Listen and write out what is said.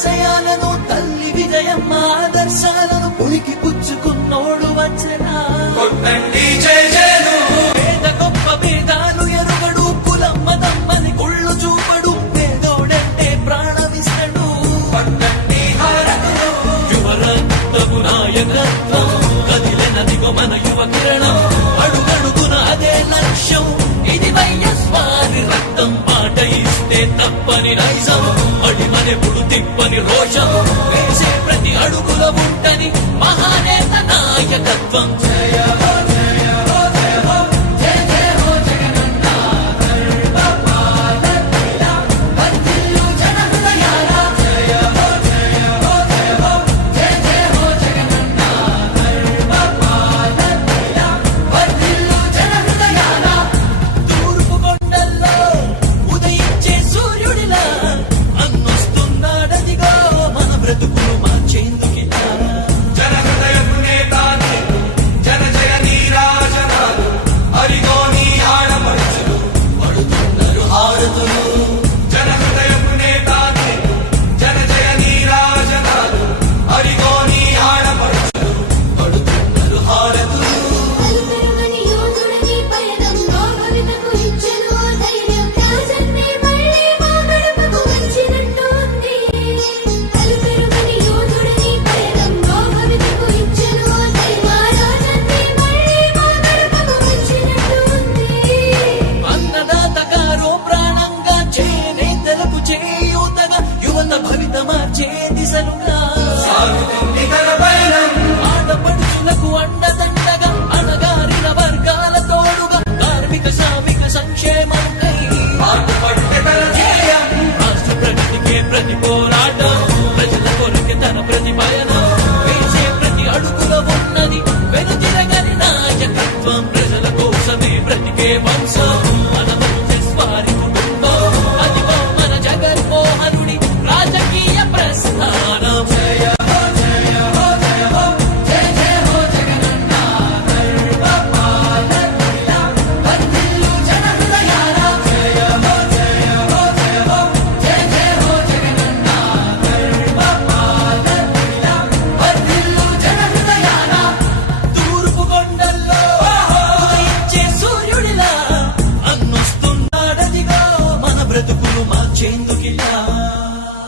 ఆశయాలను తల్లి విజయమ్మ ఆదర్శాలను ఉనికి పుచ్చుకున్నోడు వచ్చనా పేద గొప్ప భేదాలు ఎరుగడు కులమ్మ దమ్మని కుళ్ళు చూపడు పేదోడంటే ప్రాణమిస్తడు యువరక్తము నాయకత్వం కదిలినదిగో మన యువ కిరణం అడుగడుగున అదే లక్ష్యం ఇది వైఎస్వారి రక్తం మాట ఇస్తే తప్పని నైజం అడిమనెప్పుడు తిప్పని రోషం వేసే ప్రతి అడుగుల ఉంటని మహానేత నాయకత్వం ఆడపడుచులకు అండదండగా అణగారిన వర్గాల తోడుగా కార్మిక శ్రామిక సంక్షేమంకై రాష్ట్ర ప్రగతికే ప్రతి పోరాటం ప్రజల కొరకే తన ప్రతి పయనం వేసే ప్రతి అడుగుల ఉన్నది వెనుతిరగని నాయకత్వం ప్రజల కోసమే బ్రతికే వంశం